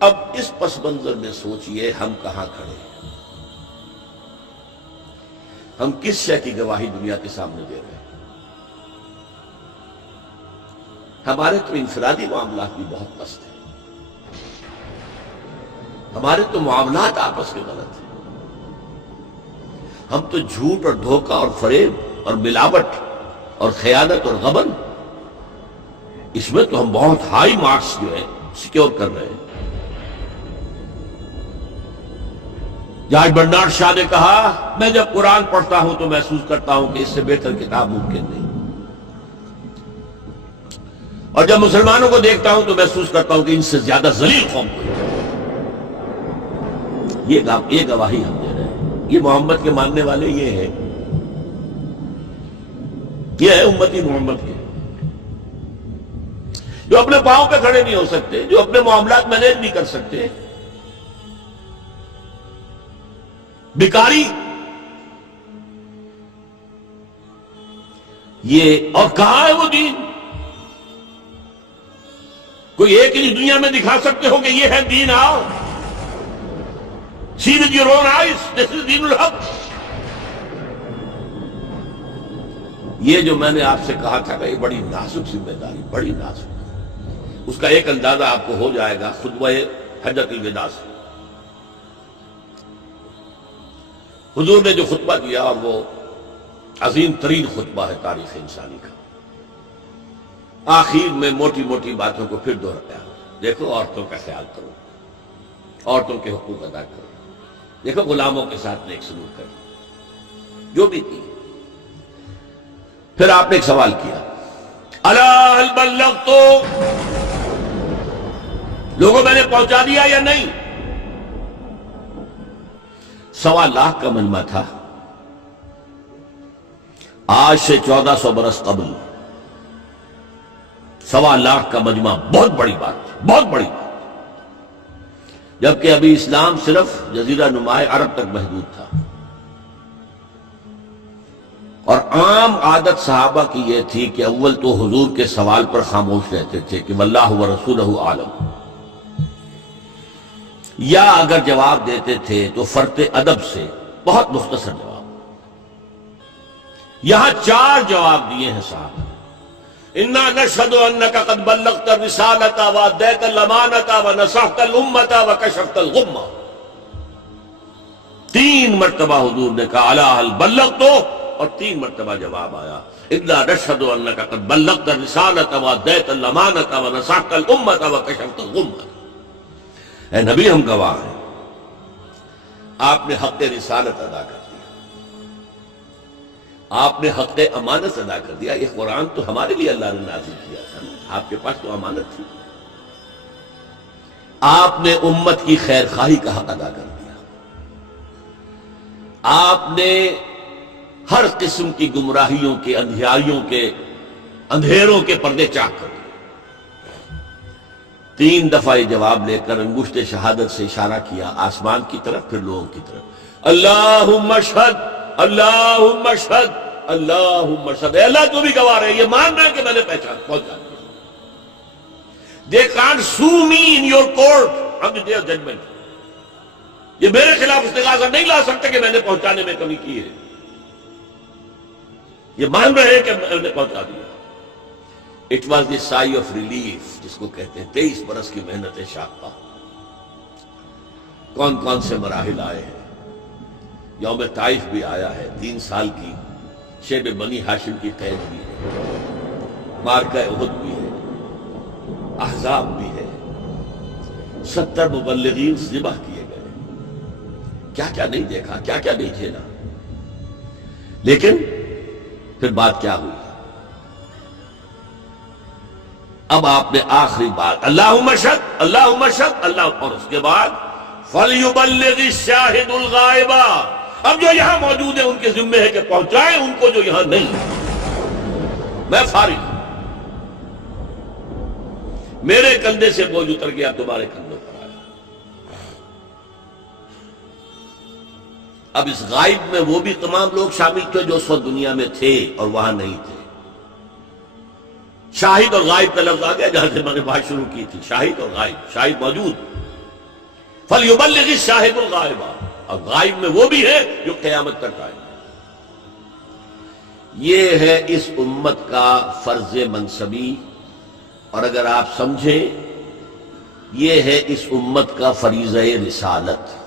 اب اس پس منظر میں سوچئے ہم کہاں کھڑے ہیں، ہم کس شے کی گواہی دنیا کے سامنے دے رہے ہیں؟ ہمارے تو انفرادی معاملات بھی بہت پست ہیں، ہمارے تو معاملات آپس میں غلط ہیں، ہم تو جھوٹ اور دھوکہ اور فریب اور ملاوٹ اور خیانت اور غبن، اس میں تو ہم بہت ہائی مارکس جو ہے سیکیور کر رہے ہیں۔ جارج برنارڈ شاہ نے کہا، میں جب قرآن پڑھتا ہوں تو محسوس کرتا ہوں کہ اس سے بہتر کتاب ممکن نہیں، اور جب مسلمانوں کو دیکھتا ہوں تو محسوس کرتا ہوں کہ ان سے زیادہ ذلیل قوم کوئی نہیں۔ یہ گواہی ہم دے رہے ہیں، یہ محمد کے ماننے والے یہ ہے امتی محمد کے، جو اپنے پاؤں پہ کھڑے نہیں ہو سکتے، جو اپنے معاملات مینیج نہیں کر سکتے، بیکاری، یہ اور کہاں ہے وہ دین؟ کوئی ایک ہی دنیا میں دکھا سکتے ہو کہ یہ ہے دین؟ آؤ see with your own eyes, this is دین الحق۔ یہ جو میں نے آپ سے کہا تھا کہ یہ بڑی نازک ذمہ داری، بڑی نازک، اس کا ایک اندازہ آپ کو ہو جائے گا خطبہ حجۃ الوداع سے۔ حضور نے جو خطبہ دیا وہ عظیم ترین خطبہ ہے تاریخ انسانی کا۔ آخر میں موٹی موٹی باتوں کو پھر دہرایا، دیکھو عورتوں کا خیال کرو، عورتوں کے حقوق ادا کرو، دیکھو غلاموں کے ساتھ نیک سلوک کرو، جو بھی کی۔ پھر آپ نے ایک سوال کیا، الا هل بلغت، لوگوں میں نے پہنچا دیا یا نہیں؟ 1.25 لاکھ کا مجمع تھا، آج سے 1400 برس قبل 1.25 لاکھ کا مجمع بہت بڑی بات تھی، بہت بڑی بات، جبکہ ابھی اسلام صرف جزیرہ نما عرب تک محدود تھا، اور عام عادت صحابہ کی یہ تھی کہ اول تو حضور کے سوال پر خاموش رہتے تھے کہ واللہ ورسولہ عالم، یا اگر جواب دیتے تھے تو فرط ادب سے بہت مختصر جواب۔ یہاں 4 جواب دیے ہیں صاحب، انا نشہد انک قد بلغت الرسالۃ وادیت الامانۃ ونصحت الامۃ وکشفت الغمۃ۔ 3 مرتبہ حضور نے کہا الا هل بلغت، اور 3 مرتبہ جواب آیا انا نشہد انک قد بلغت الرسالۃ وادیت الامانۃ ونصحت الامۃ وکشفت الغمۃ۔ اے نبی ہم گواہ ہیں، آپ نے حق رسالت ادا کر دیا، آپ نے حق امانت ادا کر دیا۔ یہ قرآن تو ہمارے لیے اللہ نے نازل کیا تھا، آپ کے پاس تو امانت تھی۔ آپ نے امت کی خیر خواہی کا حق ادا کر دیا، آپ نے ہر قسم کی گمراہیوں کے، اندھیاریوں کے، اندھیروں کے پردے چاک کر دیے۔ 3 دفعہ یہ جواب لے کر انگشت شہادت سے اشارہ کیا آسمان کی طرف، پھر لوگوں کی طرف، اللہم اشہد، اللہم اشہد، اللہم اشہد۔ اے اللہ تو بھی گواہ رہے، یہ مان رہے کہ میں نے پہنچا دیا۔ They can't sue me in your court on the day of judgment۔ یہ میرے خلاف استغاثہ نہیں لا سکتے کہ میں نے پہنچانے میں کمی کی ہے، یہ مان رہے ہیں کہ میں نے پہنچا دیا۔ It was the sigh of relief جس کو کہتے ہیں 23 برس کی محنت شاقہ۔ کون کون سے مراحل آئے ہیں، یوم طائف بھی آیا ہے، 3 سال کی شیب بنی ہاشم کی قید بھی ہے، معرکہ احد بھی ہے، احزاب بھی ہے، 70 مبلغین ذبح کیے گئے، کیا کیا نہیں دیکھا، کیا کیا نہیں جھیلا۔ لیکن پھر بات کیا ہوئی؟ اب آپ نے آخری بات اللہم اشہد، اللہم اشہد، اللہ، اور اس کے بعد فَلْيُبَلِّغِ الشَّاهِدُ الْغَائِبَ۔ اب جو یہاں موجود ہیں ان کے ذمہ ہے کہ پہنچائیں ان کو جو یہاں نہیں۔ میں فارغ ہوں، میرے کندھے سے بوجھ اتر گیا، تمہارے کندھوں پر آیا۔ اب اس غائب میں وہ بھی تمام لوگ شامل تھے جو اس وقت دنیا میں تھے اور وہاں نہیں تھے۔ شاہد اور غائب کا لفظ آ گیا جہاں سے میں نے بات شروع کی تھی، شاہد اور غائب۔ شاہد موجود، فَلْيُبَلِّغِ الشَّاهِدُ الْغَائِبَ، اور غائب میں وہ بھی ہے جو قیامت تک آئے. یہ ہے اس امت کا فرض منصبی، اور اگر آپ سمجھیں یہ ہے اس امت کا فریضہ رسالت.